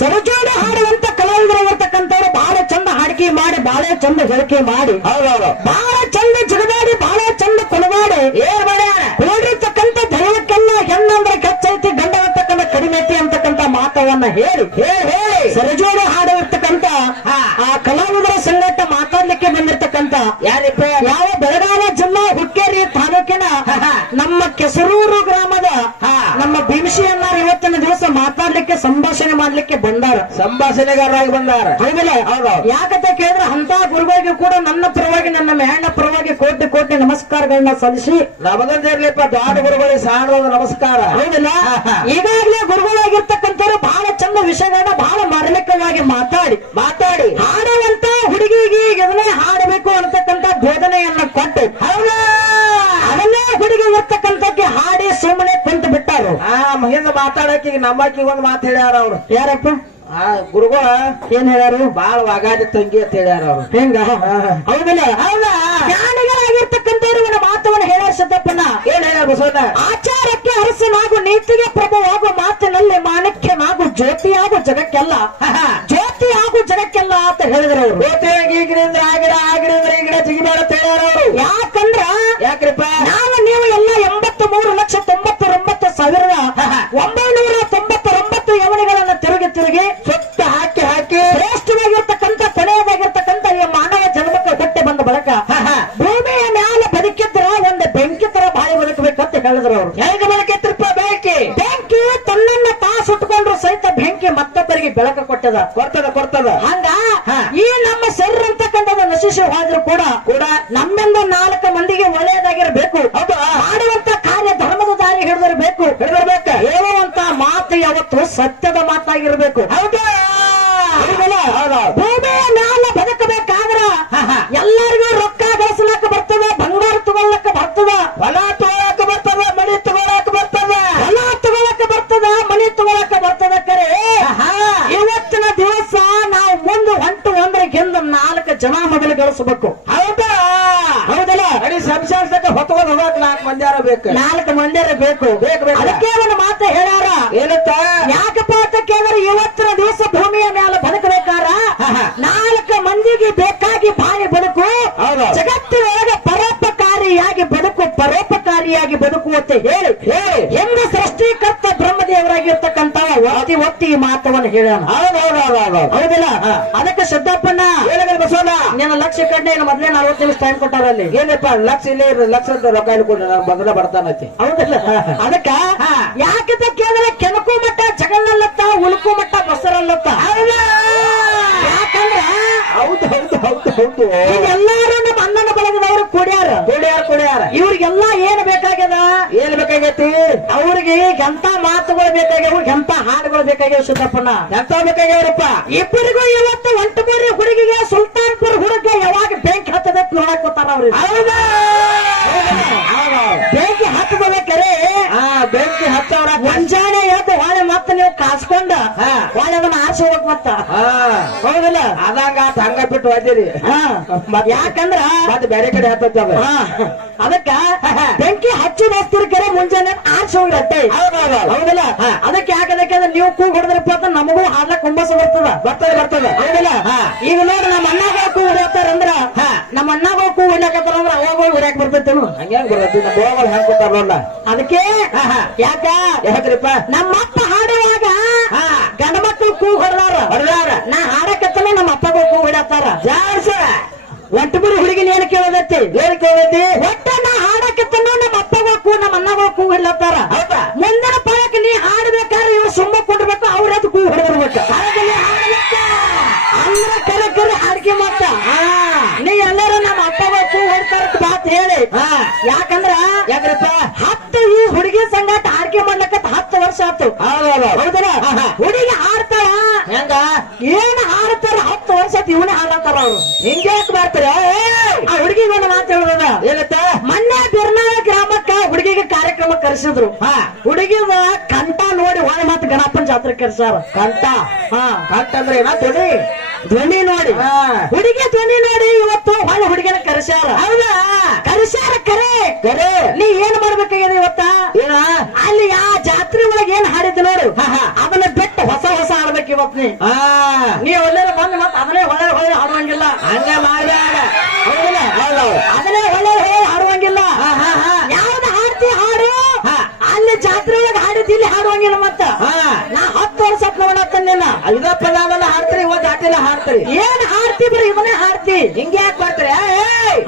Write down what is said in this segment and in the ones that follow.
ಸರಜೋಡಿ ಹಾಡುವಂತ ಕಲಾವಿದರಿರ್ತಕ್ಕಂಥವ್ರು ಬಹಳ ಚಂದ ಹಾಡಿಕೆ ಮಾಡಿ ಬಹಳ ಚಂದ ಹೇಳಿಕೆ ಮಾಡಿ ಬಹಳ ಚಂದ ಜಗದಾಡಿ ಬಹಳ ಚಂದ ಕೊಲಗಾಡಿ ಏನ್ ಮಾಡ್ಯಾರ ನೋಡಿರ್ತಕ್ಕಂಥ ದೈವಕ್ಕೆಲ್ಲ ಹೆಣ್ಣಂದ್ರೆ ಕೆಚ್ಚೈತಿ ಗಂಡ ಇರ್ತಕ್ಕಂಥ ಕಡಿಮೆ ಐತಿ ಅಂತಕ್ಕಂಥ ಮಾತವನ್ನ ಹೇಳಿ ಸರಜೋಡಿ ಹಾಡಿರ್ತಕ್ಕಂಥ ಆ ಕಲಾವಿದರ ಸಂಗಟ ಮಾತಾಡ್ಲಿಕ್ಕೆ ಬಂದಿರ್ತಕ್ಕಂಥ ಯಾರಿಪ್ಪ ಯಾವ ಬೆಳಗಾವಿ ಜಿಲ್ಲಾ ಹುಕ್ಕೇರಿ ತಾಲೂಕಿನ ನಮ್ಮ ಕೆಸರೂರು ಗ್ರಾಮದ ನಮ್ಮ ಭೀಮಶಿಯನ್ನಾರು ಇವತ್ತಿನ ದಿವಸ ಮಾತಾಡ್ಲಿಕ್ಕೆ ಸಂಭಾಷಣೆ ಮಾಡ್ಲಿಕ್ಕೆ ಬಂದಾರ ಸಂಭಾಷಣೆಗಾರರಾಗಿ ಬಂದಾರ. ಯಾಕಂತ ಕೇಳಿದ್ರೆ ಅಂತ ಗುರುಗಳಿಗೆ ಕೂಡ ನನ್ನ ಪರವಾಗಿ ನನ್ನ ಮೇಹಣ್ಣ ಪರವಾಗಿ ಕೋಟಿ ಕೋಟಿ ನಮಸ್ಕಾರಗಳನ್ನ ಸಲ್ಲಿಸಿ ನಮಗಂದಿರ್ಲಿಪ್ಪ ದೊಡ್ಡ ಗುರುಗಳಿಗೆ ಸಾಣದ ನಮಸ್ಕಾರ. ಹೌದಿಲ್ಲ ಈಗಾಗಲೇ ಗುರುಗಳಾಗಿರ್ತಕ್ಕಂಥವ್ರು ಬಹಳ ಚಂದ ವಿಷಯಗಳನ್ನ ಬಹಳ ಮಾರ್ಮಿಕವಾಗಿ ಮಾತಾಡಿ ಹಾಡುವಂತ ಹುಡುಗಿಗೆ ಇದನ್ನೇ ಹಾಡಬೇಕು ಅಂತಕ್ಕಂಥ ಬೋಧನೆಯನ್ನ ಕೊಟ್ಟು ಅದನ್ನೇ ಹುಡುಗಿ ಇರ್ತಕ್ಕಂಥಕ್ಕೆ ಹಾಡಿ ಸುಮ್ಮನೆ ಕುಂತು ಬಿಟ್ಟಾರು. ಹಿಂದ ಮಾತಾಡಕ್ಕೆ ನಮ್ಮಕ್ಕಿ ಒಂದು ಮಾತು ಹೇಳ್ಯಾರ ಅವ್ರು. ಯಾರಪ್ಪ ಗುರುಗಳ ಏನ್ ಹೇಳ್ಯಾರು? ಬಾಳ ವಾಗಾದಿ ತಂಗಿ ಅಂತ ಹೇಳ್ಯಾರ ಅವ್ರು. ಹೆಂಗ ಹೌದಲ್ಲ ಜ್ಞಾನಿಗಳಾಗಿರ್ತಕ್ಕಂಥವ್ರು ಒಂದು ಮಾತವನ್ನು ಹೇಳ್ಯಾರ. ಸಿದ್ದಪ್ಪನ ಏನ್ ಹೇಳ್ಯಾರ ಬಸವಣ್ಣ? ಆಚಾರಕ್ಕೆ ಅರಸನಾಗು ನೀತಿಗೆ ಪ್ರಭುವಾಗು ಮಾತಿನಲ್ಲಿ ಮಾಣಿಕ್ಯನಾಗು ಜ್ಯೋತಿಯಾಗು ಜಗಕ್ಕೆಲ್ಲ ಜ್ಯೋತಿಯಾಗು ಜಗಕ್ಕೆಲ್ಲ ಅಂತ ಹೇಳಿದ್ರು ಅವರು. ಈಗಿನಿಂದ ಆಗಿಡಿಂದ್ರ ಈಗಿನ ಜಿಗಿಬೇಡ ಅಂತ ಹೇಳ್ಯಾರ ಅವರು. ಯಾಕ್ರಿಪ್ಪ ನಾವು ನೀವು ಎಲ್ಲ 83,99,999 ಯವನಿಗಳನ್ನ ತಿರುಗಿ ಸುತ್ತ ಹಾಕಿ ಶ್ರೇಷ್ಠವಾಗಿರ್ತಕ್ಕಂಥ ಕೊನೆಯದಾಗಿರ್ತಕ್ಕಂಥ ಈ ಮಾನವ ಜನ್ಮಕ್ಕೆ ಹೊಟ್ಟೆ ಬಂದ ಬಳಕ ಭೂಮಿಯ ಮ್ಯಾಲ ಬದುಕಿದ್ರ ಒಂದು ಬೆಂಕಿ ತರ ಬಾಯಿ ಬದುಕಬೇಕಂತ ಹೇಳಿದ್ರು ಅವರು. ಹೇಗೆ ಬದುಕಿತ್ರಪ್ಪ? ಬೆಂಕಿ ತನ್ನನ್ನ ಸುಟ್ಕೊಂಡ್ರು ಸಹಿತ ಬೆಂಕಿ ಮತ್ತೊಬ್ಬರಿಗೆ ಬೆಳಕು ಕೊಡ್ತದ ಹಂಗ ಈ ನಮ್ಮ ಶರೀರ ಅಂತಕ್ಕಂಥದ್ದು ನಶಿಸಿ ಹೋದ್ರು ಕೂಡ ನಮ್ಮಿಂದ 4 ಮಂದಿಗೆ ಒಳ್ಳೆಯದಾಗಿರ್ಬೇಕು. ಮಾಡುವಂತ ಕಾರ್ಯ ಧರ್ಮದ ದಾರಿ ಹಿಡಿದಿರ್ಬೇಕು. ಹೇಳುವಂತ ಮಾತು ಯಾವತ್ತು ಸತ್ಯದ ಮಾತಾಗಿರ್ಬೇಕು. ಭೂಮಿಯ ಮ್ಯಾಲ ಬದುಕಬೇಕಾದ್ರ ಎಲ್ಲರಿಗೂ ರೊಕ್ಕ ಗಳಿಸ್ಲಕ್ಕ ಬರ್ತದ, ಬಂಗಾರ ತಗೊಳ್ಳಕ ಬರ್ತದ, ಹೊಲ ತಗೊಳಕ ಬರ್ತದ, ಮನಿ ತಗೊಳಕ ಬರ್ತದ, ಹೊಲ ತಗೊಳಕ ಬರ್ತದ, ಮನಿ ತಗೊಳಕ ಬರ್ತದ. ಕರೆ ಇವತ್ತಿನ ದಿವಸ ನಾವು ಮುಂದೆ ಹೊಂಟು ಅಂದ್ರೆ ಹಿಂದ 4 ಜನ ಮೊದಲು ಗಳಿಸಬೇಕು. ಹೌದಲ್ಲ? ಅಡಿ ಸಂಸಾರಕ್ಕೆ ಹೊತ್ಕೊಂಡು ಹೋಗಕ್ 4 ಮಂದಿಯಾರ ಬೇಕು. 4 ಮಂದಿಯಾರ ಬೇಕು. ಅದಕ್ಕೆ ಒಂದು ಮಾತು ಹೇಳ್ಯಾರ. ಏನಂತ? ಯಾಕಪ್ಪ ಅಂತ ಕೇಳಿದ್ರೆ ಇವತ್ತಿನ ದಿವಸ ಭೂಮಿಯ ಮೇಲೆ ಬದುಕಬೇಕಾರ 4 ಮಂದಿಗೆ ಬೇಕಾಗಿ ಬಾಯಿ ಬದುಕು, ಜಗತ್ತಿನೊಳಗೆ ಪರೋಪಕಾರಿಯಾಗಿ ಬದುಕು ಅಂತ ಹೇಳಿ ಹೆಂಗ ಸೃಷ್ಟಿಕರ್ತ ಬ್ರಹ್ಮದೇವರಾಗಿರ್ತಕ್ಕಂಥ ಒತ್ತಿ ಈ ಮಾತವನ್ನು ಹೇಳ್ಯಾನ. ಹೌದಿಲ್ಲ? ಅದಕ್ಕೆ ಸಿದ್ದಪ್ಪಣ್ಣ ಬಸವಣ್ಣ ನಿನ್ನ ಲಕ್ಷ ಕಡ್ಡೆ ಮೊದಲೇ 40 ನಿಮಿಷ ಟೈಮ್ ಕೊಟ್ಟಾರಲ್ಲಿ. ಏನಪ್ಪ ಲಕ್ಷ ಇಲ್ಲೇ ಲಕ್ಷದ ರೊಕ್ಕ ಇಟ್ಕೊಂಡು ನಾನು ಮೊದಲ ಬರ್ತಾನೈತಿ. ಹೌದಿಲ್ಲ? ಅದಕ್ಕ ಯಾಕಂತ ಕೇಳಿದ್ರೆ ಕೆನಕು ಮಟ್ಟ ಜಗನ್ನಲ್ಲತ್ತ, ಉಳುಕು ಮಟ್ಟ ಬಸರಲ್ಲತ್ತ. ಯಾಕಂದ್ರ ಹೌದು ಎಲ್ಲಾರು ನಮ್ಮ ಅಣ್ಣನ ಬಳಗದವರು ಕೂಡ್ಯಾರ. ಇವ್ರಿಗೆಲ್ಲ ಏನ್ ಬೇಕಾಗೈತಿ? ಅವ್ರಿಗೆ ಎಂತ ಮಾತುಗಳು ಬೇಕಾಗ್ಯಾವ, ಎಂತ ಹಾಡುಗಳು ಬೇಕಾಗ್ಯಾವ. ಸಿದ್ದಪ್ಪಣ್ಣ ಎಂತ ಬೇಕಾಗ್ಯಾವ್ರಪ್ಪ? ಇಬ್ಬರಿಗೂ ಇವತ್ತು ಒಂಟಮೂರಿ ಹುಡುಗಿಗೆ ಸುಲ್ತಾನ್ಪುರ್ ಹುಡುಗ ಯಾವಾಗ ಬೆಂಕಿ ಹತ್ತದ ನೋಡಕ್ ಗೊತ್ತಾರ ಅವ್ರಿಗೆ. ಬೆಂಕಿ ಹತ್ತಬೇಕರೆ ಬೆಂಕಿ ಹತ್ತವ್ರ ಮುಂಜಾನೆ ಎದ್ದು ಹೊಳೆ ಮತ್ತ ನೀವು ಕಾಸ್ಕೊಂಡ ಹೊಳೆ ಅದನ್ನ ಆಸೆ ಹೋಗಕ್ ಮತ್ತ. ಹೌದಿಲ್ಲ? ಅದಂಗ ಹಂಗ ಬಿಟ್ಟು ಹೋದಿರಿ. ಯಾಕಂದ್ರ ಮತ್ತೆ ಬೇರೆ ಕಡೆ ಹತ್ತದ. ಅದಕ್ಕ ಬೆಂಕಿ ಹಚ್ಚಿ ಬಸ್ತಿರ್ ಕರೆ ಮುಂಜಾನೆ ಆರ್ಸಿ ಹೋಗಿ ಅಟ್ಟೆ. ಹೌದಿಲ್ಲ? ಅದಕ್ಕೆ ಯಾಕಂದ್ರೆ ನೀವು ಕೂಗ್ ಹೊಡೆದ್ರಪ್ಪ ಅಂತ ನಮಗೂ ಹಾಡ್ಲಕ್ ಹುಮ್ಮಸ ಬರ್ತದ. ಹೌದಿಲ್ಲ? ಈಗ ನೋಡಿ ನಮ್ಮ ಅಣ್ಣಾಗ ಕೂಗ್ ಹೊಡ್ಯಾತಾರಂದ್ರ ನಮ್ಮ ಅಣ್ಣಾಗ ಕೂಗ್ ಹೊಡ್ಯಾಕತ್ತಾರ ಅಂದ್ರ ಅವಾಗ ಹೋಗಿ ಹೊಡ್ಯಾಕ್ ಬರ್ತೈತೇನು? ಹಂಗ್ಯಾಂಗ ಬರ್ತೈತಿ? ನಮ್ಮ ಬೋಗಳು ಹೆಂಗ್ ಕೊಟ್ಟಾರಲ್ಲ. ಅದಕ್ಕೆ ಯಾಕ್ರಿಪ್ಪ ನಮ್ಮಪ್ಪ ಹಾಡುವಾಗ ಗಂಡ ಮಕ್ಕಳು ಕೂಗ್ ಹೊಡೆದಾರ, ನಾ ಹಾಡಕತ್ತನ ನಮ್ಮ ಅಪ್ಪಗೂ ಕೂಗ್ ಹೊಡ್ಯಾತಾರ. ಒಂಟಮೂರಿ ಹುಡುಗಿನ ಏನ್ ಕೇಳೋದೈತಿ? ಒಟ್ಟ ನಾ ಹಾಡಕತ್ತನ ನಮ್ಮ ಅಪ್ಪಗೂ ಕೂ ನಮ್ಮ ಅಣ್ಣಗೂ ಕೂಗ್ ಹೊಡ್ಲತ್ತಾರ. ಮುಂದಿನ ಪಳಕ್ಕೆ ನೀ ಹಾಡ್ಬೇಕಾದ್ರೆ ಇವ್ರು ಸುಮ್ಮ ಕೊಡ್ಬೇಕು, ಅವ್ರದ್ದು ಕೂಗ್ ಹೊಡೆದಿರ್ಬೇಕು. ಅಂದ್ರೆ ಕರೆ ಹಾಡಿಕೆ ಮತ್ತ ನೀ ಎಲ್ಲರೂ ನಮ್ಮ ಅಪ್ಪಗೂ ಕೂಗ್ ಹೊಡ್ತಾರ ಮಾತು ಹೇಳಿ. ಯಾಕ್ರಿಪ್ಪ 10 ಈ ಹುಡುಗಿ ಸಂಗಾಟ ಹಾಡಿಕೆ ಮಾಡ್ಲಕ್ಕ 10 ವರ್ಷ ಆಯ್ತು. ಹೌದಲ್ಲ? ಹುಡುಗಿ ಹಾಡ್ತಾಳ ಹೆಂಗ ಏನ್ ಹಾಡ್ತಾರ 10 ವರ್ಷ ಆಯ್ತು ಇವನೇ ಹಾಡ್ತಾರ. ಅವ್ರು ಹಿಂಗೆ ಯಾಕೆ ಮಾಡ್ತಾರೆ? ಆ ಹುಡುಗಿಗೆ ಒಂದು ಮಾತು ಹೇಳುದ ಏನತ್ತ? ಮೊನ್ನೆ ಬಿರ್ನಾಳ ಗ್ರಾಮಕ್ಕ ಹುಡುಗಿಗೆ ಕಾರ್ಯಕ್ರಮ ಕರೆಸಿದ್ರು. ಹುಡುಗಿದ ಕಂಠ ನೋಡಿ ಹೊಳೆ ಮಾತು ಗಣಪನ ಜಾತ್ರೆ ಕರೆಸಾರ. ಕಂಠ ಅಂದ್ರೆ ಏನ? ಧ್ವನಿ ನೋಡಿ, ಹುಡುಗಿ ಧ್ವನಿ ನೋಡಿ ಇವತ್ತು ಹೊಳೆ ಹುಡುಗಿನ ಕರೆಸ್ಯಾರ. ಕರೆಸ್ಯಾರ ಕರೆ ನೀ ಏನ್ ಮಾಡ್ಬೇಕಾಗಿದೆ ಇವತ್ತ? ಅಲ್ಲಿ ಆ ಜಾತ್ರೆ ಒಳಗೆ ಏನ್ ಹಾಡಿದ್ ನೋಡು, ಅದನ್ನ ಬಿಟ್ಟು ಹೊಸ ಆಡ್ಬೇಕು. ಇವತ್ ನೀ ಹಾ ಒಳ್ಳೆ ಬಂದ್ ಮತ್ ಅದನ್ನೇ ಹೊಳೆ ಹೊಳೆ ಹಾಡುವಂಗಿಲ್ಲ ಹಂಗ ಮಾಡ್ಯಾರ ಹೌದಿಲ್ಲ ಹೌದೌದು ಅದನ್ನೇ ಒಳ್ಳೆ ಹೊಳೆ ಹಾಡುವಂಗಿಲ್ಲ ಯಾವ್ದು ಹಾಡ್ತಿ ಹಾಡು ಅಲ್ಲಿ ಜಾತ್ರೆ ಒಳಗೆ ಹಾಡಿದ್ದು ಇಲ್ಲಿ ಹಾಡುವಂಗಿಲ್ಲ ಮತ್ತ ನಾ 10 ವರ್ಷ ನೋಡತ್ತೇನ ಇದಪ್ಪ ನಾವೆಲ್ಲ ಹಾಡ್ತೀರಿ ಇವತ್ತು ಹಾಟಿಲ್ಲ ಹಾಡ್ತೀರಿ ಏನ್ ಹಾಡ್ತಿ ಬರೀ ಇವನೇ ಹಾಡ್ತಿ ಹಿಂಗೆ ಯಾಕೆ ಮಾಡ್ತೀರಿ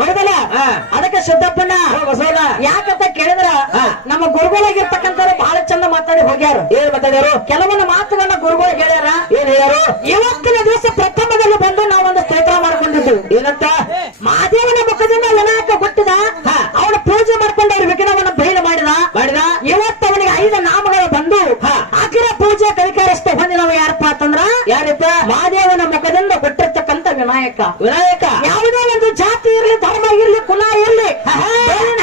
ಹೌದಲ್ಲ ಅದಕ್ಕೆ ಸಿದ್ದಪ್ಪಣ್ಣ ಬಸವಣ್ಣ ಯಾಕಂತ ಕೇಳಿದ್ರ ನಮ್ಮ ಗುರುಗಳಾಗಿರ್ತಕ್ಕಂಥವ್ರು ಬಹಳ ಚಂದ ಮಾತಾಡಿ ಹೋಗ್ಯಾರ ಏನ್ ಮಾತಾಡ್ಯಾರು ಕೆಲವೊಂದು ಮಾತುಗಳನ್ನ ಗುರುಗಳು ಹೇಳ್ಯಾರ ಏನ್ ಹೇಳ್ಯಾರು ಇವತ್ತಿನ ದಿವಸ ಪ್ರಥಮದಲ್ಲಿ ಬಂದು ನಾವೊಂದು ಸ್ತೋತ್ರ ಮಾಡ್ಕೊಂಡಿದ್ದು ಏನಂತ ಮಹಾದೇವನ ಮುಖದಿಂದ ವಿನಾಯಕ ಹುಟ್ಟಿದ ಅವನ ಪೂಜೆ ಮಾಡ್ಕೊಂಡು ಅವ್ರ ವಿಘ್ನವನ್ನ ಬಯಲು ಮಾಡಿದ ಇವತ್ತು ಅವನಿಗೆ 5 ನಾಮಗಳು ಬಂದು ಅಗ್ರ ಪೂಜೆ ಕೈಕಾರಸ್ಥ ಹೊಂದಿನವ ಯಾರಪ್ಪ ಅಂತಂದ್ರ ಯಾರಿಪ್ಪ ಮಹಾದೇವನ ಮುಖದಿಂದ ಹುಟ್ಟಿರ್ತಕ್ಕಂಥ ವಿನಾಯಕ ಯಾವುದೇ ಒಂದು ಜಾತಿ ಇರ್ಲಿ ಧರ್ಮ ಇರ್ಲಿ ಕುಲ ಇರ್ಲಿ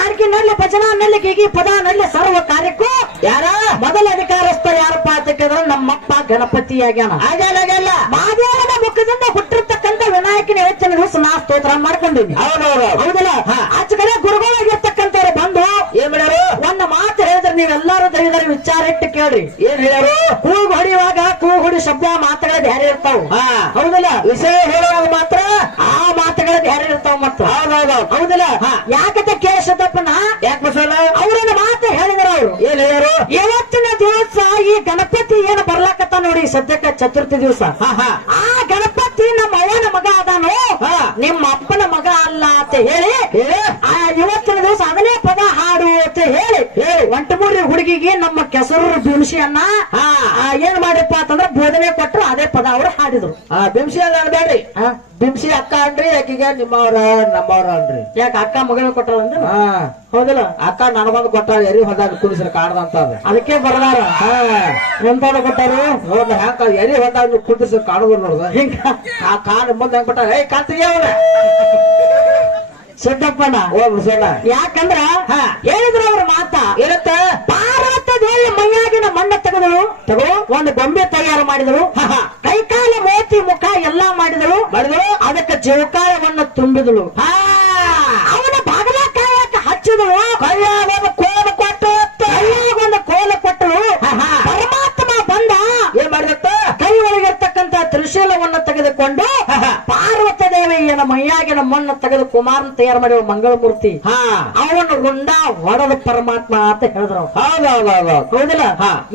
ಹಾಡಿಕೆನಲ್ಲಿ ಭಜನಲ್ಲಿ ಗೀಗಿ ಪದನಲ್ಲಿ ಸರ್ವ ಕಾರ್ಯಕ್ಕೂ ಯಾರ ಮೊದಲ ಅಧಿಕಾರಸ್ಥ ಯಾರಪ್ಪ ಅಂತ ಕೇಳಿದ್ರೆ ನಮ್ಮಪ್ಪ ಗಣಪತಿ ಆಗ್ಯಾನ ಆಗಲ್ಲ ಮಹಾದೇವನ ಮುಖದಿಂದ ಹುಟ್ಟಿರ್ತಕ್ಕಂಥ ವಿನಾಯಕನ ಹೆಚ್ಚಿನ ದಿವಸ ನಾ ಸ್ತೋತ್ರ ಮಾಡ್ಕೊಂಡಿನಿ ಹೌದಲ್ಲ ಆಚ ಕಡೆ ಗುರುಗಳಾಗಿರ್ತಕ್ಕಂಥವ್ರು ಬಂದು ಏನ್ ಮಾಡ್ಯಾರು ಒಂದು ಮಾತು ಹೇಳಿದ್ರೆ ನೀವೆಲ್ಲಾರು ದಯವಿಟ್ಟು ವಿಚಾರ ಇಟ್ಟು ಕೇಳ್ರಿ ಏನ್ ಹೇಳ್ಯಾರು ಕೂಗು ಹೊಡಿಯುವಾಗ ಕೂಗು ಹೊಡಿ ಶಬ್ದ ಮಾತುಗಳ ಬ್ಯಾರೆ ಇರ್ತಾವ ಹೌದಲ್ಲ ವಿಷಯ ಹೇಳುವಾಗ ಮಾತ್ರ ಆ ಮಾತುಗಳ ಬ್ಯಾರೆ ಇರ್ತಾವ ಮತ್ತ ಹೌದಲ್ಲ ಯಾಕಂತ ಕೇಳಿಸದಪ್ಪನ ಯಾಕೆ ಬಸವಣ್ಣ ಅವ್ರನ್ನ ಮಾತು ಹೇಳಿದ್ರ ಅವ್ರು ಏನ್ ಹೇಳ್ಯಾರು ಇವತ್ತಿನ ದಿವಸ ಈ ಗಣಪತಿ ಏನು ಬರ್ಲಾಕತ್ತ ನೋಡಿ ಸದ್ಯಕ್ಕೆ ಚತುರ್ಥಿ ದಿವಸ ಆ ಗಣಪತಿ ನಮ್ಮ ಅವನ ಮಗ ಅದಾನು ನಿಮ್ಮ ಅಪ್ಪನ ಮಗ ಅಲ್ಲ ಅಂತ ಹೇಳಿ ಇವತ್ತಿನ ದಿವಸ ಅದನ್ನೇ ಪದ ಹಾಡು ಅಂತ ಹೇಳಿ ಒಂಟಮೂರಿ ಹುಡುಗಿಗೆ ನಮ್ಮ ಕೆಸರು ಬಿಂಸಿಯನ್ನ ಏನ್ ಮಾಡಿಪ್ಪ ಅಂತಂದ್ರೆ ಬೋಧನೆ ಕೊಟ್ಟರು ಅದೇ ಪದ ಅವ್ರು ಹಾಡಿದ್ರು ಬಿಂಸಿ ಅಲ್ಲ ಅನ್ಬೇಡ್ರಿ ಬಿಂಸಿ ಅಕ್ಕ ಅನ್ರಿ ಆಕಿಗೆ ನಿಮ್ಮವ್ರ ನಮ್ಮವ್ರ ಅನ್ರಿ ಯಾಕೆ ಅಕ್ಕ ಮಗನ ಕೊಟ್ಟದಂದ್ರೆ ಹೌದಲ್ಲ ಅಕ್ಕ ನನಗೊಂದು ಕೊಟ್ಟಾರ ಎರಿ ಹೊಲ್ದಾಗ ಕುಡಿಸ್ರ ಕಾಡ್ದಂತ ಅದಕ್ಕೆ ಬರ್ದಾರ ಎಂತಾಡ ಕೊಟ್ಟಾರು ನೋಡ್ದ ಹ್ಯಾಂಗ ಎರಿ ಹೊಲ್ದಾಗ ಕುಡಿಸ್ರ ಕಾಡುದು ನೋಡ್ದ ಹಿಂಗ ಆ ಕಾಡ್ ಮುಂದೆ ಹೆಂಗ್ ಕೊಟ್ಟಾರ ಏ ಕಾಂತಿಗೆ ಅವ್ರ ಸಿದ್ದಪ್ಪಣ್ಣ ಬಸವಣ್ಣ ಯಾಕಂದ್ರ ಹೇಳಿದ್ರು ಅವ್ರ ಮಾತ ಏನಂತ ಭಾರತ ದೇವಿ ಮೈಯಾಗಿನ ಮಣ್ಣ ತೆಗೆದಳು ಒಂದು ಗೊಂಬೆ ತಯಾರು ಮಾಡಿದಳು ಕೈಕಾಲ ಮೋತಿ ಮುಖ ಎಲ್ಲಾ ಮಾಡಿದಳು ಅದಕ್ಕೆ ಜೀವಕಾಯವನ್ನು ತುಂಬಿದಳು ಅವನ ಬಾಗಲಕಾಯಕ್ಕೆ ಹಚ್ಚಿದಳು ಕೈಯಾಗ ಒಂದು ಕೋಲ ಕೊಟ್ಟಳು ಪರಮಾತ್ಮ ಬಂದ ಏನ್ ಮಾಡಿದತ್ತ ಕೈ ಒಳಗಿರ್ತಕ್ಕಂತ ತ್ರಿಶೂಲವನ್ನು ತೆಗೆದುಕೊಂಡು ಪಾರ್ವತ ದೇವಿಯನ ಮೈಯಾಗಿನ ಮಣ್ಣು ತೆಗೆದು ಕುಮಾರನ ತಯಾರು ಮಾಡಿದ ಮಂಗಳಮೂರ್ತಿ ಅವನ ರುಂಡ ಹೊಡೆದ ಪರಮಾತ್ಮ ಅಂತ ಹೇಳಿದ್ರು ಹೌದಿಲ್ಲ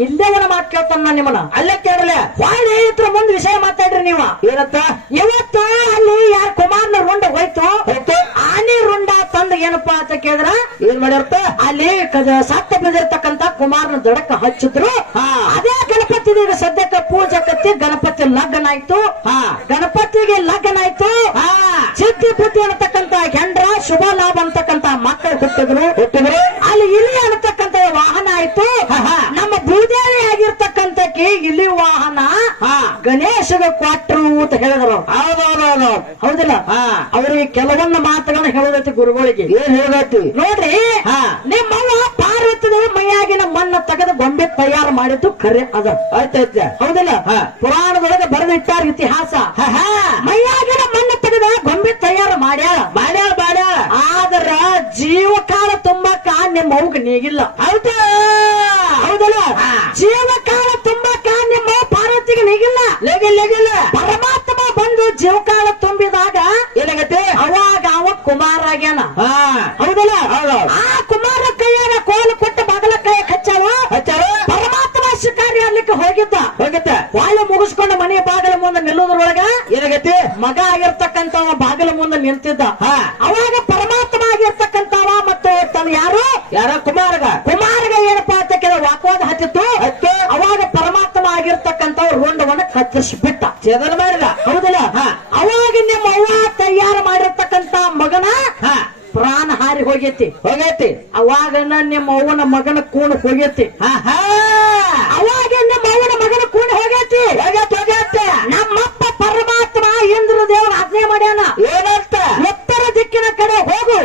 ಇಲ್ಲೇ ಒಂದು ಮಾತು ಕೇಳ್ತಾನ ನಿಮ್ಮನ್ನ ಅಲ್ಲೇ ಕೇಳಲೆ ಹೊಳ್ಳಿ ಇದ್ರ ಮುಂದೆ ವಿಷಯ ಮಾತಾಡ್ರಿ ನೀವು ಏನಂತ ಇವತ್ತು ಅಲ್ಲಿ ಯಾರ ಕುಮಾರನ ರುಂಡ ಹೋಯ್ತು ಆನೆ ರುಂಡ ತಂದ ಏನಪ್ಪಾ ಅಂತ ಕೇಳಿದ್ರ ಏನ್ ಮಾಡಿರ್ತ ಅಲ್ಲಿ ಸತ್ತ ಬಿದ್ದಿರ್ತಕ್ಕಂತ ಕುಮಾರನ ದಡಕ್ಕ ಹಚ್ಚಿದ್ರು ಅದೇ ಗಣಪತಿ ಸದ್ಯಕ್ಕೆ ಪೂಜೆ ಕತ್ತಿ ಗಣಪತಿ ಲಗ್ನ ಆಯ್ತು ಗಣಪತಿಗೆ ಲಗ್ನ ಆಯ್ತು ಸಿದ್ಧಿ ಬುದ್ಧಿ ಅನ್ನತಕ್ಕಂತ ಗಂಡ್ರ ಶುಭ ಲಾಭ ಅಂತಕ್ಕಂತ ಮಕ್ಕಳು ಹುಟ್ಟಿದ್ರು ಅಲ್ಲಿ ಇಲಿ ಅನ್ನತಕ್ಕಂತ ವಾಹನ ಆಯ್ತು ನಮ್ಮ ಭೂದೇವಿ ಆಗಿರ್ತಕ್ಕಂತಕ್ಕೆ ಇಲಿ ವಾಹನ ಗಣೇಶಗ ಕೊಟ್ರು ಅಂತ ಹೇಳಿದ್ರು ಹೌದಿಲ್ಲ ಅವ್ರಿಗೆ ಕೆಲವೊಂದು ಮಾತುಗಳನ್ನ ಹೇಳೋದೈತಿ ಗುರುಗಳಿಗೆ ಏನ್ ಹೇಳತಿ ನೋಡ್ರಿ ನಿಮ್ಮವ್ವ ಪಾರ್ವತಿ ಮೈಯಾಗಿನ ಮಣ್ಣ ತೆಗೆದು ಗೊಂಬೆ ತಯಾರು ಮಾಡಿದ್ದು ಖರೆ ಅದ ಆಯ್ತಾಯ್ತ ಹೌದಿಲ್ಲ ಪುರಾಣದೊಳಗೆ ಬರೆದಿಟ್ಟಾರ ಇತಿಹಾಸ ಮೈಯಾಗಿನ ಮಣ್ಣ ತೆಗೆದ ಗೊಂಬೆ ತಯಾರು ಮಾಡ್ಯಾಳ ಆದ್ರ ಜೀವಕಾಲ ತುಂಬಾಕ ನಿಮ್ಮ ಅವ್ಗ ನೀಗಿಲ್ಲ ಹೌದಲ್ಲ ಜೀವಕಾಲ ತುಂಬಾಕ ನಿಮ್ಮ ಪಾರ್ವತಿಗೆ ನೀಗಿಲ್ಲ ಪರಮಾತ್ಮ ಬಂದು ಜೀವಕಾಲ ತುಂಬಿದಾಗ ಏನಾಗತ್ತೆ ಅವಾಗ ಅವ ಕುಮಾರ ಆಗ್ಯಾನ ಹೌದಲ್ಲ ಆ ಕುಮಾರ ಕೈಯಾಗ ಕೋಲು ಕೊಟ್ಟ ಬಾಗಲ ಕೈ ಹಚ್ಚಾವ ಪರಮಾತ್ಮ ಶಿಕಾರಿ ಅಲ್ಲಿಕ್ಕೆ ಹೋಗಿದ್ದ ವಾಳೆ ಮುಗಿಸ್ಕೊಂಡು ಮನೆ ಬಾಗಿಲ ಮುಂದೆ ನಿಲ್ಲುದ್ರೊಳಗ ಏನಾಗೈತಿ ಮಗ ಆಗಿರ್ತಕ್ಕಂತವ ಬಾಗಿಲ ಮುಂದೆ ನಿಂತಿದ್ದ ಅವಾಗ ಪರಮಾತ್ಮ ಆಗಿರ್ತಕ್ಕಂತವ ಮತ್ತು ತನ್ನ ಯಾರ ಕುಮಾರಗ ಏನಪ್ಪಾ ಅಂತ ಕೇಳ ವಾಕ್ವಾದ ಹತ್ತಿತ್ತು ಅವಾಗ ಪರಮಾತ್ಮ ಆಗಿರ್ತಕ್ಕಂತವ ರುಂಡವನ್ನ ಕತ್ತರಿಸ್ಬಿಟ್ಟ ಚೇದನ ಮಾಡಿದ ಹೌದಿಲ್ಲ ಅವಾಗ ನಿಮ್ಮ ಅವ್ವ ತಯಾರು ಮಾಡಿರ್ತಕ್ಕಂತ ಮಗನ ಪ್ರಾಣ ಹಾರಿ ಹೋಗೈತಿ ಅವಾಗ ನಿಮ್ಮ ಅವ್ವನ ಮಗನ ಕೂಣ ಹೋಗೈತಿ ಅವಾಗ ನಿಮ್ಮ ಅವ್ವನ ಮಗನ ಕೂಣ ಹೋಗೈತಿ ನಮ್ಮಪ್ಪ ಪರಮಾತ್ಮ ಇಂದ್ರ ದೇವರ ಆಜ್ಞೆ ಮಾಡ್ಯಾನ ಏನಂತ ಉತ್ತರ ದಿಕ್ಕಿನ ಕಡೆ ಹೋಗು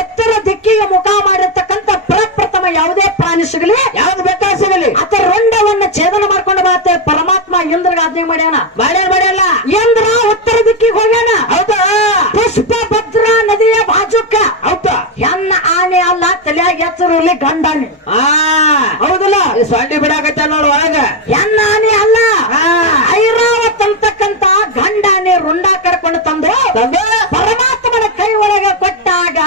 ಉತ್ತರ ದಿಕ್ಕಿಗೆ ಮುಖ ಮಾಡಿರ್ತಕ್ಕಂಥ ಪ್ರಪ್ರಥಮ ಯಾವುದೇ ಪ್ರಾಣಿ ಸಿಗಲಿ ಯಾವ್ದು ಬೇಕಾದ ಸಿಗಲಿ ಅತ ರುಂಡವನ್ನ ಛೇದನ ಮಾಡ್ಕೊಂಡು ಬರುತ್ತೆ ಪರಮಾತ್ಮ ಇಂದ್ರಗ ಆಜ್ಞೆ ಮಾಡ್ಯಾನ ಇಂದ್ರ ಉತ್ತರ ದಿಕ್ಕಿಗೆ ಹೋಗ್ಯಾನ ಹೌದಾ ಪುಷ್ಪ ಭದ್ರಾ ನದಿಯ ಬಾಜುಕ್ಕ ಹೌದಾ ಹೆಣ್ಣ ಆನೆ ಅಲ್ಲ ತಲೆಯಾಗ ಎಚ್ಚರಲ್ಲಿ ಗಂಡಾನೆ ಹೌದಲ್ಲ ಸೊಂಡಿ ಬಿಡಾಕತ್ತ ನೋಡು ಒಳಗ ಹೆಣ್ಣ ಆನೆ ಅಲ್ಲ ಐರ ರುಂಡವನ್ನು ತಂದು ಪರಮಾತ್ಮನ ಕೈ ಒಳಗ ಕೊಟ್ಟಾಗ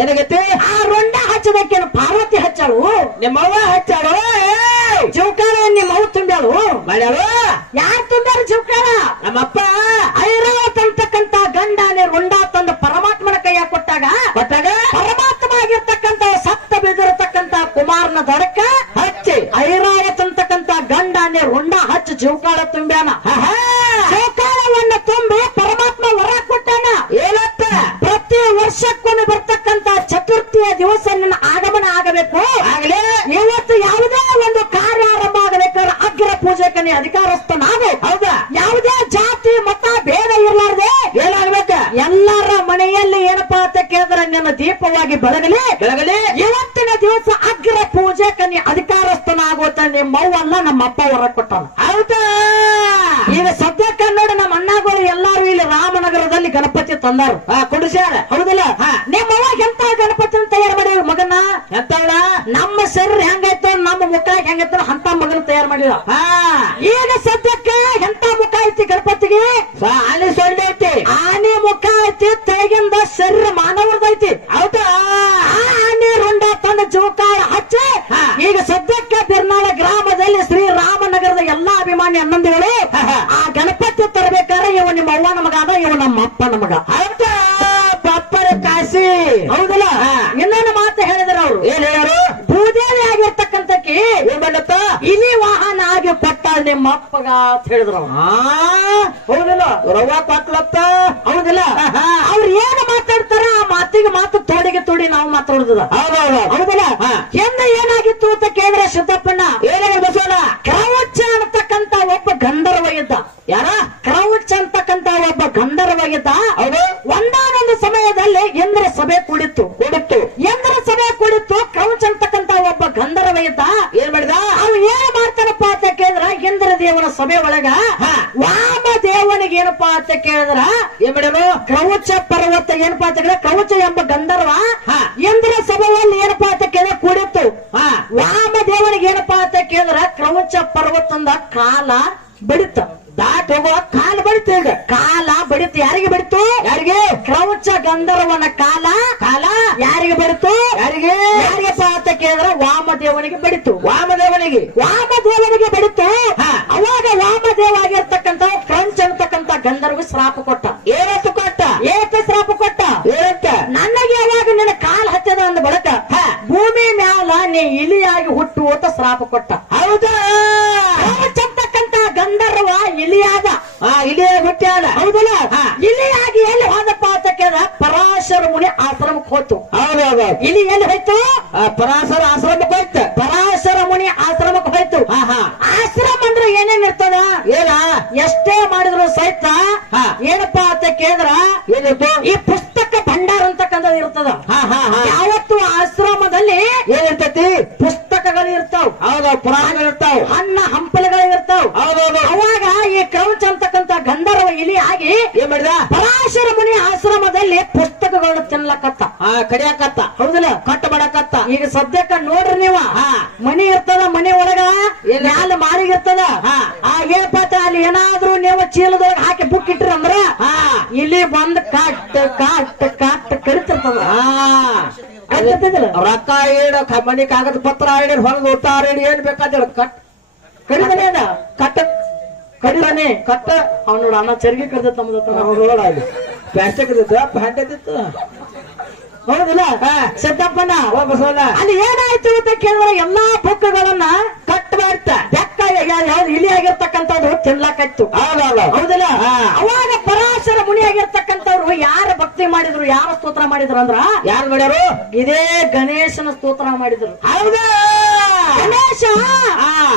ಏನಾಗೈತಿ ಆ ರುಂಡ ಹಚ್ಚದಕ್ಕೆ ಪಾರ್ವತಿ ಹಚ್ಚಳು, ನಿಮ್ಮವ್ವ ಹಚ್ಚಾಳು, ಜೀವಕಾಳ ನಿಮ್ಮವ್ ತುಂಬ್ಯಾಳು. ಮಾಡ್ಯಾಳು. ಯಾರು ತುಂಬ್ಯಾರ ಜೀವಕಾಳ? ನಮ್ಮಪ್ಪ ಐರಾವತ್ ಅಂತಕ್ಕಂತ ಗಂಡನೇ ರುಂಡ ತಂದು ಪರಮಾತ್ಮನ ಕೈಯಾಗ ಕೊಟ್ಟಾಗ ಪರಮಾತ್ಮ ಆಗಿರ್ತಕ್ಕಂತ ಸತ್ತ ಬಿದ್ದಿರತಕ್ಕಂತ ಕುಮಾರನ ದೊಡಕ ಹಚ್ಚಿ ಐರಾವತ್ ಅಂತಕ್ಕಂತ ಗಂಡನೇ ರುಂಡ ಹಚ್ಚಿ ಜೀವಕಾಳ ತುಂಬ್ಯಾನ. ಜೀವಕಾಳವನ್ನ ತುಂಬಿ ಪರಮಾತ್ಮ ವರ ಕೊಟ್ಟಾನ. ಏನಂತ? ಪ್ರತಿ ವರ್ಷಕ್ಕೊಮ್ಮೆ ಬರ್ತಕ್ಕಂತ ಚತುರ್ಥಿಯ ದಿವಸ ನಿನ್ನ ಆಗಮನ ಆಗಬೇಕು. ಆಗ್ಲೇ ಇವತ್ತು ಯಾವುದೇ ಒಂದು ಕಾರ್ಯ ಆರಂಭ ಆಗಬೇಕಾದ್ರೆ ಅಗ್ರ ಪೂಜೆಗೆ ನೀ ಅಧಿಕಾರಸ್ಥ ನಾವು. ಹೌದಾ? ಯಾವುದೇ ಜಾತಿ ಮತ ಭೇದ ಇರಲಾರ್ದೆ ಏನಾಗ್ಬೇಕ? ಎಲ್ಲರ ಮನೆಯಲ್ಲಿ ಏನಪ್ಪಾ ಅಂತ ಕೇಳಿದ್ರೆ ನಿನ್ನ ದೀಪವಾಗಿ ಬೆಳಗಲಿ. ಇವತ್ತಿನ ದಿವಸ ಅಗ್ರ ಪೂಜೆಗೆ ನೀ ಅಧಿಕಾರಸ್ಥನಾಗುತ್ತ ನಿಮ್ಮವ್ವಲ್ಲ ನಮ್ಮ ಅಪ್ಪ ಹೊರ ಕೊಟ್ಟಾನ. ಹೌದಾ? ಈಗ ಸದ್ಯಕ್ಕೆ ನೋಡಿ ನಮ್ಮ ಅಣ್ಣಗಳು ಎಲ್ಲಾರು ಇಲ್ಲಿ ರಾಮನಗರದಲ್ಲಿ ಗಣಪತಿ ತಂದಾರು, ಕುಡಿಸ್ಯಾರ. ಹೌದಿಲ್ಲ? ನಿಮ್ಮವ್ವ ಎಂತ ಗಣಪತಿನ ತಯಾರು ಮಾಡಿದ್ರು ಮಗನ? ಎಂತವ್ರ? ನಮ್ಮ ಶರೀರ ಹೆಂಗೈತೋ ನಮ್ಮ ಮುಖ ಹೆಂಗೈತೋ ಅಂತ ಮಗನ ತಯಾರು ಮಾಡಿದ. ಈಗ ಸದ್ಯಕ್ಕೆ ಎಂತ ಮುಖ ಐತಿ ಗಣಪತಿಗೆ? ಆನೆ ಸೊಳ್ಳೆ ಐತಿ. ಆನೆ ಮುಖ ಐತಿ, ತೆಗಿಂದ ಶರೀರ ಮಾನವರದೈತಿ. ಹೌದಾ? ಆನೆ ರುಂಡ ತನ್ನ ಜೋಕಾಳ ಹಚ್ಚಿ ಈಗ ಸದ್ಯಕ್ಕೆ ಬಿರ್ನಾಳ ಗ್ರಾಮದಲ್ಲಿ ಶ್ರೀರಾಮನಗರದ ಎಲ್ಲಾ ಅಭಿಮಾನಿ ಅನ್ನಂದಿಗಳು ಆ ಗಣಪತಿ ತರಬೇಕಾದ್ರೆ ಇವ ನಿಮ್ಮ ಅವ್ವ ನಮಗ ಅದ, ಇವ ನಮ್ಮ ಅಪ್ಪ ನಮಗ. ಹೌದಾ? ಪಪ್ಪರ ಕಾಸಿ. ಹೌದಲ್ಲ? ಇನ್ನೊಂದು ಮಾತು ಹೇಳಿದ್ರು ಅವರು. ಏನ್ ಹೇಳ್ಯಾರು? ಭೂದೇವಿ ಆಗಿರ್ತಕ್ಕಂತಕ್ಕೆ ಏನ್ ಮಾಡತ್ತ? ಇಲಿ ವಾಹನ ಆಗಿ ಕೊಟ್ಟ ನಿಮ್ಮ ಅಪ್ಪಗ ಅಂತ ಹೇಳಿದ್ರು ಅವ್ರು. ಹೌದಿಲ್ಲ? ರವ್ವ ಕೊಟ್ಲತ್ತ. ಹೌದಿಲ್ಲ? ಅವ್ರು ಏನು ಮಾತಾಡ್ತಾರ ಆ ಮಾತಿಗೆ ಮಾತು ತೋಡಿಗೆ ತೋಡಿ ನಾವು ಮಾತಾಡುದ. ಹೌದಲ್ಲ? ಎಂದ ಏನಾಗಿತ್ತು ಅಂತ ಕೇಳಿದ್ರೆ ಸಿದ್ದಪ್ಪಣ್ಣ ಏನಾಗಿ ಬಸವಣ್ಣ? ಕ್ರೌಚ ಅಂತಕ್ಕಂತ ಒಬ್ಬ ಗಂಧರ್ವ ಇದ್ದ. ಯಾರ? ಕ್ರೌಚ ಅಂತಕ್ಕಂತ ಒಬ್ಬ ಗಂಧರ್ವ ಇದ್ದ. ಹೌದು. ಒಂದಾನೊಂದು ಸಮಯದಲ್ಲಿ ಇಂದ್ರ ಸಭೆ ಕೂಡಿತ್ತು. ಇಂದ್ರ ಸಭೆ ಕೂಡಿತ್ತು. ಕ್ರೌಚ ಅಂತಕ್ಕಂತ ಒಬ್ಬ ಗಂಧರ್ವ ಇದ್ದ. ಏನ್ ಮಾಡಿದ? ಅವ್ ಏನ್ ಮಾಡ್ತಾನಪ್ಪ ಅಂತ ಕೇಳಿದ್ರ ಇಂದ್ರ ದೇವನ ಸಭೆ ಒಳಗ ವಾಮ ದೇವನಿಗೆ ಏನಪ್ಪಾ ಅಂತ ಕೇಳಿದ್ರ ಏನ್ ಮಾಡ್ಯಾನು? ಕ್ರೌಚ ಪರ್ವತ ಏನಪ್ಪಾ ಅಂತ ಕೇಳಿದ್ರೆ ಕ್ರೌಚ ಎಂಬ ಗಂಧರ್ವ ಇಂದ್ರ ಸಭೆಯಲ್ಲಿ ಏನಪ್ಪಾ ಅಂತ ಕೇಳಿದ್ರೆ ಕೂಡಿತ್ತು. ವಾಮ ದೇವನಿಗೆ ಏನಪ್ಪಾ ಅಂತ ಕೇಳಿದ್ರ ಕ್ರೌಚ ಪರ್ವತದ ಕಾಲ ಬಡಿತ ದಾಟ್ ಹೋಗುವ ಕಾಲ ಬಡಿತು. ಈಗ ಕಾಲ ಬಡಿತು. ಯಾರಿಗೆ ಬಡಿತು? ಯಾರಿಗೆ? ಕ್ರೌಚ ಗಂಧರ್ವನ ಕಾಲ ಯಾರಿಗೆ ಬಡಿತು? ಯಾರಿಗಪ್ಪ ಅಂತ ಕೇಳಿದ್ರೆ ವಾಮದೇವನಿಗೆ ಬಡಿತು. ವಾಮದೇವನಿಗೆ ಬಡಿತು. ಅವಾಗ ವಾಮದೇವ ಆಗಿರ್ತಕ್ಕಂಥ ಕ್ರೌಚ ಅಂತಕ್ಕಂಥ ಗಂಧರ್ವ ಶ್ರಾಪ ಕೊಟ್ಟ. ಏನಂತ ಕೊಟ್ಟ? ಏತ ಶ್ರಾಪ ಕೊಟ್ಟ? ಏನಂತ? ನನಗೆ ಯಾವಾಗ ನಿನ್ನ ಕಾಲ ಹತ್ತದ ಅಂದ ಬಳಕ ಭೂಮಿ ಮ್ಯಾಲ ನೀ ಇಲಿಯಾಗಿ ಹುಟ್ಟು ಅಂತ ಶ್ರಾಪ ಕೊಟ್ಟ. ಹೌದಾ? ಕ್ರೌಚ ಅಂತಕ್ಕಂಥ ಗಂಧರ್ವ ಇಲಿಯಾದ. ಇಲಿಯಾಗಿ ಹುಟ್ಟ್ಯಾನ. ಹೌದಲ್ಲ? ಇಲಿಯಾಗಿ ಎಲ್ಲಿ ಹೋದಪ್ಪ ಅಂತ ಕೇಳಿದ ಪರಾಶರ ಮುನಿ ಆಶ್ರಮಕ್ಕೆ ಹೋಯ್ತು. ಹೌದೌದು. ಇಲಿ ಎಲ್ಲಿ ಹೋಯ್ತು? ಪರಾಶರ ಆಶ್ರಮಕ್ಕೆ ಹೋಯ್ತು. ಪರಾಶರ ಮುನಿ ಆಶ್ರಮಕ್ಕೆ ಹೋಯ್ತು. ಆಶ್ರಮ ಅಂದ್ರೆ ಏನೇನ್ ಇರ್ತದ? ಏನ? ಎಷ್ಟೇ ಮಾಡಿದ್ರು ಸಹಿತ ಏನಪ್ಪಾ ಅಂತ ಕೇಳಿದ್ರ ಏನಿತ್ತು? ಈ ಪುಸ್ತಕ ಭಂಡಾರ ಅಂತಕ್ಕಂಥದ್ದು ಇರ್ತದ. ಯಾವತ್ತು ಆಶ್ರಮದಲ್ಲಿ ಏನಿರ್ತೈತಿ? ಪುಸ್ತಕಗಳು ಇರ್ತಾವ. ಹೌದು. ಪುರಾಣಗಳು ಇರ್ತಾವ. ಹಣ್ಣ ಹಂಪಲುಗಳು ಇರ್ತಾವ. ಹೌದೌದು. ಅವಾಗ ಈ ಕ್ರೌಚ ಅಂತಕ್ಕಂಥ ಗಂಧರ್ವ ಇಲಿ ಆಗಿ ಏನ್ ಮಾಡಿದ? ಪರಾಶರ ಮುನಿ ಆಶ್ರಮದಲ್ಲಿ ಪುಸ್ತಕಗಳನ್ನು ತಿನ್ಲಕತ್ತ. ಕಡಿಯಾಕತ್ತ. ಹೌದಲ್ಲ? ಕಟ್ಟ ಮಾಡಕತ್ತ. ಈಗ ಸದ್ಯಕ್ಕ ನೋಡ್ರಿ ನೀವ ಮನಿ ಇರ್ತದ, ಮನಿ ಒಳಗ ಮ್ಯಾಲ ಮಾಳಿಗೆ ಇರ್ತದ. ಏನಪ್ಪ ಅಲ್ಲಿ ಏನಾದ್ರೂ ನೀವು ಚೀಲದೊಳಗ ಹಾಕಿ ಬುಕ್ ಇಟ್ರಿ ಅಂದ್ರ ಇಲ್ಲಿ ಬಂದ್ ಕಾಟ್ ಕಾಟ್ ಕಾಟ್ ಕಡಿತಿರ್ತದ. ರೊಕ್ಕ ಏಡ ಮನಿ ಕಾಗದ ಪತ್ರ ಆಡಿ ಹೊರಗೆ ಊಟ ಆಡಿ ಏನ್ ಬೇಕಾದ್ರೆ ಕಟ್ ಕಡಿತಾನೆ ಅದ. ಕಟ್ಟ ಕಡಿತಾನೆ ಕಟ್ಟ. ಅವ್ನು ನೋಡ ಅನ್ನ ಚರ್ಗಿ ಕಡ್ದ ತಮ್ಮದ ನೋಡ ಪ್ಲಾಸ್ಟಿಕ್ ಇದ್ದಿತ್ತು ಪ್ಯಾಂಟ್ ಇದ್ದಿತ್ತು. ಹೌದಿಲ್ಲ? ಸಿದ್ದಪ್ಪಣ್ಣ ಬಸವಣ್ಣ ಅಲ್ಲಿ ಏನಾಯ್ತು ಅಂತ ಕೇಳಿದ್ರೆ ಎಲ್ಲಾ ಬುಕ್ಗಳನ್ನ ಕಟ್ ಮಾಡ್ತಾ ಬೆಕ್ಕ ಯಾವ್ದು ಇಲಿ ಆಗಿರ್ತಕ್ಕಂಥದ್ದು ತಿನ್ಲಾಕಾಯ್ತು. ಹೌದಿಲ್ಲ? ಅವಾಗ ಪರಾಶರ ಮುನಿ ಆಗಿರ್ತಕ್ಕಂಥವ್ರು ಯಾರ ಭಕ್ತಿ ಮಾಡಿದ್ರು, ಯಾರ ಸ್ತೋತ್ರ ಮಾಡಿದ್ರು ಅಂದ್ರ ಯಾರು ಮಾಡ್ಯಾರು? ಇದೇ ಗಣೇಶನ ಸ್ತೋತ್ರ ಮಾಡಿದ್ರು. ಹೌದಾ? ಗಣೇಶ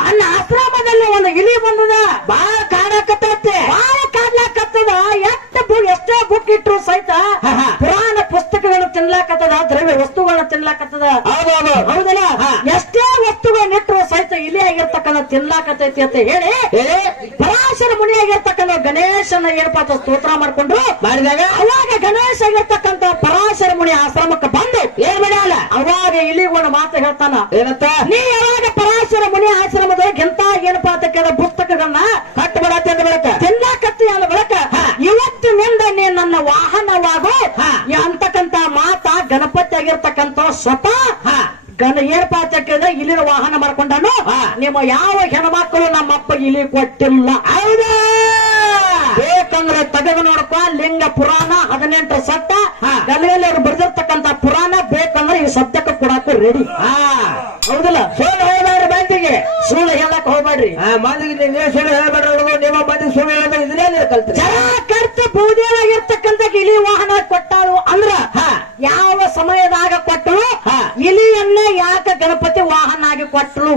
ನನ್ನ ಆಶ್ರಮದಲ್ಲಿ ಒಂದು ಇಲಿ ಬಂದದ. ಬಾಳ ಕಾಡಕತ್ತೈತೆ. ಬಾಳ ಕಾಡ್ಲಾಕತ್ತದ. ಎಷ್ಟೇ ಬುಕ್ ಇಟ್ರು ಸಹಿತ ಪುರಾಣ ಪುಸ್ತಕಗಳು ತಿನ್ಲಾಕತ್ತದ, ದ್ರವ್ಯ ವಸ್ತುಗಳನ್ನ ತಿನ್ಲಾಕತ್ತದ. ಹೌದಲ್ಲ? ಎಷ್ಟೇ ವಸ್ತುಗಳನ್ನ ಇಟ್ಟರು ಸಹಿತ ಇಲಿ ಆಗಿರ್ತಕ್ಕಂಥ ತಿನ್ಲಾಕತ್ತೈತಿ ಅಂತ ಹೇಳಿ ಪರಾಶರ ಮುನಿ ಆಗಿರ್ತಕ್ಕಂಥ ಗಣೇಶನ ಏನಪ್ಪಾ ಸ್ತೋತ್ರ ಮಾಡ್ಕೊಂಡ್ರು. ಮಾಡಿದಾಗ ಅವಾಗ ಗಣೇಶ ಆಗಿರ್ತಕ್ಕಂಥ ಪರಾಶರ ಮುನಿ ಆಶ್ರಮಕ್ಕೆ ಬಂದು ಏನ್ ಮಾಡ್ಯಾಲ? ಅವಾಗ ಇಲಿಗೊಂಡು ಮಾತು ಹೇಳ್ತಾನ. ಏನಂತ? ನೀ ಯಾವಾಗ ಪರಾಶರ ಮುನಿ ಆಶ್ರಮದೊಳಗೆ ಎಂತ ಏನಪ್ಪಾ ಅಂತ ಕೇಳ ಪುಸ್ತಕಗಳನ್ನ ಕಟ್ ಮಾಡತ್ತೆ ಅಂದ ಬಳಕ ತಿನ್ಲಾಕತ್ತಿ ಅಂದ ಬಳಕ ಇವತ್ತಿನಿಂದ ನಿನ್ನ ಸ್ವತಃ ಗಂಡ ಏನಪ್ಪಾ ಅಂತ ಕೇಳಿದ್ರೆ ಇಲ್ಲಿನ ವಾಹನ ಮಾಡ್ಕೊಂಡಾನು ನಿಮ್ಮ ಯಾವ ಹೆಣ್ಮಕ್ಳು ನಮ್ಮಪ್ಪ ಇಲ್ಲಿ ಕೊಟ್ಟಿಲ್ಲ. ಹೌದಾ? ಬೇಕಂದ್ರೆ ತೆಗೆದು ನೋಡಪ್ಪ ಲಿಂಗ ಪುರಾಣ 18 ಸಟ್ಟ ಗಲ್ಲಿಯಲ್ಲಿ ಅವ್ರು ಬರೆದಿರ್ತಕ್ಕಂತ ಪುರಾಣ ಬೇಕಂದ್ರೆ ಈ ಸತ್ಯಕ್ಕೆ ಕೊಡಾಕು ರೆಡಿ. ಹೌದಲ್ಲ? ಸುಳ್ಳು ಹೇಳ್ಬೇಡ್ರಿ ಮಂದಿಗೆ, ಸುಳ್ಳು ಹೇಳಕ್ ಹೋಗ್ಬೇಡ್ರಿ. ಮಂದಿಗೆ ನೀವು ಸುಳ್ಳು ಹೇಳ್ಬೇಡ್ರಿ. ನಿಮ್ಮ ಮಂದಿಗೆ ಸುಳ್ಳು ಹೇಳ್ಬೇಡ್ರಿ. ಇದನ್ನೇ ಕಲ್ತ್ರಿ. ಕರ್ತ ಬೂದಿಯಾಗಿರ್ತಕ್ಕಂಥ ಇಲಿ ವಾಹನ ಕೊಟ್ಟಾಳು ಅಂದ್ರ ಯಾವ ಸಮಯದಾಗ ಕೊಟ್ಟಳು? ಇಲಿಯನ್ನೇ ಯಾಕೆ ಗಣಪತಿ ವಾಹನ ಆಗಿ ಕೊಟ್ಟಳು?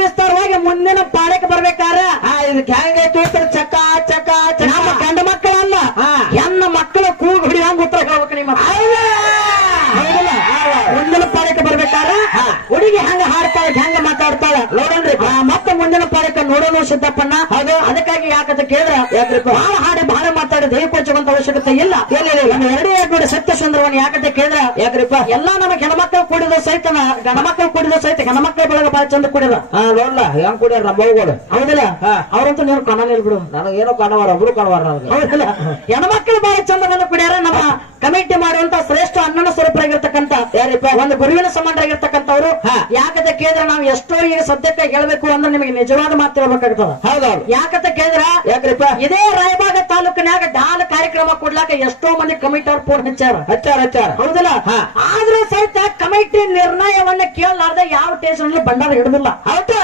ವಿಸ್ತಾರವಾಗಿ ಮುಂದಿನ ಪಾಳಕ್ಕೆ ಬರ್ಬೇಕಾರ ಇದಕ್ಕೆ ಹೆಂಗೈತಿ ಚಕ ಚಕ ಚಕ. ನಮ್ಮ ಗಂಡ ಮಕ್ಕಳಲ್ಲ ಹೆಣ್ಣ ಮಕ್ಕಳು ಕೂಗು ಹಿಡಿಯಂಗ ಉತ್ತರ ಹೇಳ್ಬೇಕು ನಿಮ್ಮ. ಮುಂದಿನ ಪಾಳಕ್ಕೆ ಬರ್ಬೇಕಾರ ಹುಡುಗಿ ಹೆಂಗ ಹಾಡ್ತಾಳ ಹೆಂಗ ಮಾತಾಡ್ತಾಳ ನೋಡನ್ರಿ. ಮತ್ತೆ ಮುಂದಿನ ಪಾಳಕ್ಕೆ ನೋಡೋಣ ಸಿದ್ದಪ್ಪಣ್ಣ. ಅದು ಅದಕ್ಕಾಗಿ ಯಾಕಂತ ಕೇಳಿದ್ರೆ ಬಹಳ ಹಾಡಿ ಬಹಳ ಮಾತಾಡಿ ದೈವ ಕೊಚ್ಚುವಂತ ಅವಶ್ಯಕತೆ ಇಲ್ಲ. ನಮ್ಮ ಎರಡೇ ನೋಡಿ ಸತ್ಯ ಸಂದರ್ಭವನ್ನು ಯಾಕಂತ ಕೇಳಿದ್ರೆ ಯಾಕ್ರಿಪ್ಪ ಎಲ್ಲಾ ನಮ್ಮ ಹೆಣ್ಮಕ್ಳು ಕೂಡಿದ ಸಹಿತ ಗಣಮಕ್ಳು ಕೂಡಿದ ಸಹಿತ ಹೆಣ್ಮಕ್ಳ ಬೆಳಗ ಬಹಳ ಚಂದ ಕೂಡಿದ. ನೋಡ್ಲ ಹೆಂಗ್ ಕುಡಿಯಾರ ನಮ್ಮಗಳು. ಹೌದಿಲ್ಲ? ಅವ್ರಂತೂ ನೀವು ಕಣನಿಲ್ ಬಿಡು. ನನಗೇನೋ ಕಣವಾರ ಒಬ್ರು ಕಣವಾರ ನನಗೆ. ಹೌದಿಲ್ಲ? ಹೆಣ್ಮಕ್ಳು ಬಹಳ ಚಂದ ನನ್ನ ಕುಡಿಯಾರ. ನಮ್ಮ ಕಮಿಟಿ ಮಾಡುವಂತ ಶ್ರೇಷ್ಠ ಅಣ್ಣನ ಸ್ವರೂಪರಾಗಿರ್ತಕ್ಕಂಥ ಯಾರಿಪ್ಪ ಒಂದು ಗುರುವಿನ ಸಂಬಂಧ ಆಗಿರ್ತಕ್ಕಂಥವ್ರು. ಯಾಕಂತ ಕೇಳಿದ್ರೆ ನಾವು ಎಷ್ಟೋ ಈಗ ಸದ್ಯಕ್ಕೆ ಹೇಳ್ಬೇಕು ಅಂದ್ರೆ ನಿಮಗೆ ನಿಜವಾದ ಮಾತು ಹೇಳ್ಬೇಕಾಗ್ತದ. ಹೌದೌದು. ಯಾಕಂತ ಕೇಳಿದ್ರ ಯಾಕ್ರಿಪ್ಪ ಇದೇ ರಾಯಬಾಗ ತಾಲೂಕಿನಾಗ ದಾನ ಕಾರ್ಯಕ್ರಮ ಕೊಡ್ಲಾಕ ಎಷ್ಟೋ ಮಂದಿ ಕಮಿಟಿ ಅವ್ರು ಫೋನ್ ಹಚ್ಚಾರ. ಹೌದಲ್ಲ? ಆದ್ರೂ ಸಹಿತ ಕಮಿಟಿ ನಿರ್ಣಯವನ್ನ ಕೇಳಲಾರ್ದ ಯಾವ ಸ್ಟೇಷನ್ ಅಲ್ಲಿ ಭಂಡಾರ ಹಿಡಿದಿಲ್ಲ. ಹೌದಾ?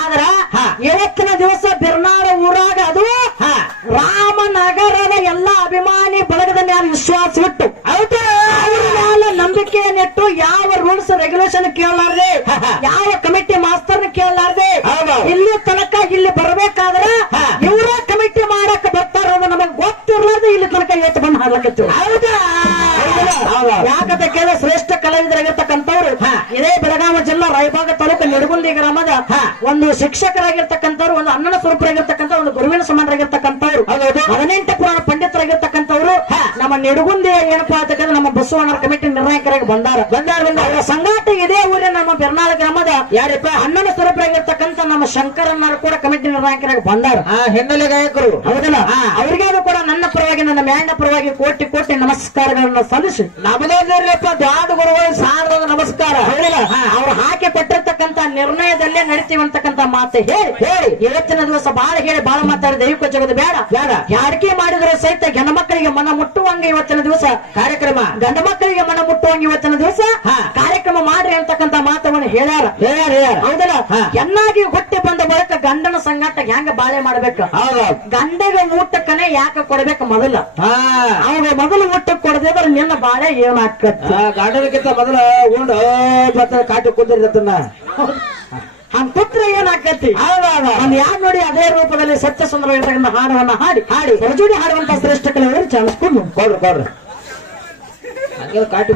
ಆದ್ರ ಇವತ್ತಿನ ದಿವಸ ಬಿರ್ನಾಳ ಊರಾಗ ಅದು ರಾಮನಗರದ ಎಲ್ಲಾ ಅಭಿಮಾನಿ ಬಳಗದ ಮ್ಯಾಲ ವಿಶ್ವಾಸ ಇಟ್ಟು ಹೌದಾ ಅವ್ರ ಮ್ಯಾಲ ನಂಬಿಕೆಯನ್ನಿಟ್ಟು ಯಾವ ರೂಲ್ಸ್ ರೆಗ್ಯುಲೇಷನ್ ಕೇಳಲಾರ್ದೆ ಯಾವ ಕಮಿಟಿ ಮಾಸ್ತರ್ನ ಕೇಳಲಾರ್ದೆ ಇಲ್ಲಿ ತನಕ ಇಲ್ಲಿ ಬರಬೇಕಾದ್ರೆ ಇವರ ಕಮಿಟಿ ಮಾಡಕ್ ಬರ್ತಾರ ನಮಗ್ ಗೊತ್ತಿರ್ಲಾರ್ದೆ ಇಲ್ಲಿ ತನಕ ಇವತ್ತು ಬಂದು ಹಾಡ್ಲಕತ್ತೀವಿ. ಹೌದಾ? ಯಾಕಂತ ಕೇಳಿದ್ರೆ ಶ್ರೇಷ್ಠ ಕಲಾವಿದರಾಗಿರ್ತಕ್ಕಂಥವ್ರು ಇದೇ ಬೆಳಗಾವಿ ಜಿಲ್ಲಾ ರಾಯಬಾಗ ತಾಲೂಕು ನಿಡಗುಂದಿ ಗ್ರಾಮದ ಒಂದು ಶಿಕ್ಷಕರಾಗಿರ್ತಕ್ಕಂಥವ್ರು, ಒಂದು ಅಣ್ಣನ ಸ್ವರೂಪರಾಗಿರ್ತಕ್ಕಂಥ ಒಂದು ಗುರುವಿನ ಸಮಾನರಾಗಿರ್ತಕ್ಕಂಥವ್ರು, 18 ಪುರಾಣ ಪಂಡಿತರಾಗಿರ್ತಕ್ಕಂಥವ್ರು ನಮ್ಮ ನಿಡಗುಂದಿ ಏನಪ್ಪಾ ಅಂತಂದ್ರೆ ನಮ್ಮ ಬಸವಣ್ಣರ ಕಮಿಟಿ ನಿರ್ಣಾಯಕರಾಗಿ ಬಂದಾರ. ಅವರ ಸಂಗಾಟ ಇದೇ ಊರಿನ ನಮ್ಮ ಬೆರ್ನಾಳ ಗ್ರಾಮದ ಯಾರಪ್ಪ ಅಣ್ಣನ ಸ್ವರೂಪರಾಗಿರ್ತಕ್ಕಂಥ ನಮ್ಮ ಶಂಕರಣ್ಣರು ಕೂಡ ಕಮಿಟಿ ನಿರ್ಣಾಯಕರಾಗಿ ಬಂದಾರ. ಹಿನ್ನೆಲೆ ಗಾಯಕರು. ಹೌದಲ್ಲ? ಅವರಿಗೆ ಕೂಡ ನನ್ನ ಪರವಾಗಿ ನನ್ನ ಮ್ಯಾಂಡ ಪರವಾಗಿ ಕೋಟಿ ಕೋಟಿ ನಮಸ್ಕಾರಗಳನ್ನ ಸಲ್ಲಿಸಿ ನಮ್ಮದೊಂದಿರ್ಲಪ್ಪ ದಾದ ಗುರುಗಳು ಸಾರದ ನಮಸ್ಕಾರ. ಹೌದಲ್ಲ? ಅವ್ರು ಹಾಕಿ ಕೊಟ್ಟಿರ್ತಕ್ಕಂಥ ನಿರ್ಣಯದಲ್ಲೇ ನಡೀತೀವಿ ಅಂತಕ್ಕಂಥ ಮಾತು ಹೇಳಿ ಇವತ್ತಿನ ದಿವಸ ಬಹಳ ಹೇಳಿ ಬಹಳ ಮಾತಾಡಿ ದೈವಿಕ ಜಗದ ಬೇಡ ಯಾರಿಕೆ ಮಾಡಿದ್ರೆ ಸಹಿತ ಗಂಡ ಮಕ್ಕಳಿಗೆ ಮನ ಮುಟ್ಟುವಂಗ ಇವತ್ತಿನ ದಿವಸ ಕಾರ್ಯಕ್ರಮ, ಗಂಡ ಮಕ್ಕಳಿಗೆ ಮನ ಮುಟ್ಟುವಂಗ ಇವತ್ತಿನ ದಿವಸ ಕಾರ್ಯಕ್ರಮ ಮಾಡ್ರಿ ಅಂತಕ್ಕಂಥ ಮಾತವನ್ನು ಹೇಳ್ಯಾರ. ಹೌದಲ್ಲ? ಚೆನ್ನಾಗಿ ಹುಟ್ಟಿ ಬಂದ ಬಳಿಕ ಗಂಡನ ಸಂಗಾಟ ಹೆಂಗ ಬಾಳೆ ಮಾಡ್ಬೇಕು, ಗಂಡಗೆ ಊಟಕ್ಕನೆ ಯಾಕೆ ಕೊಡ್ಬೇಕು ಮೊದಲ ಅವಾಗ ಮೊದಲು ಊಟಕ್ಕೆ ಕೊಡದಿದ್ರೆ ನಿನ್ನ ಬಾಳೆ ಏನಾಕತ್ತ? ಗಂಡನಕ್ಕಿಂತ ಮೊದಲ ಉಂಡು ಕಾಟಿ ಕುಂದಿರ್ತನ್ನ ಹಂಗ ಪುತ್ರ ಏನಾಕತಿ? ಒಂದ್ ಯಾರು ನೋಡಿ ಅದೇ ರೂಪದಲ್ಲಿ ಸತ್ಯ ಸುಂದರವಾಗಿರ್ತಕ್ಕಂಥ ಹಾಡವನ್ನ ಹಾಡಿ ಹೊರಜೋಡಿ ಹಾಡುವಂತ ಶ್ರೇಷ್ಠ ಕಲಾವಿದರು ಚಾನ್ಸ್ ಕೊಡ್ರಿ ಕಾಟಿ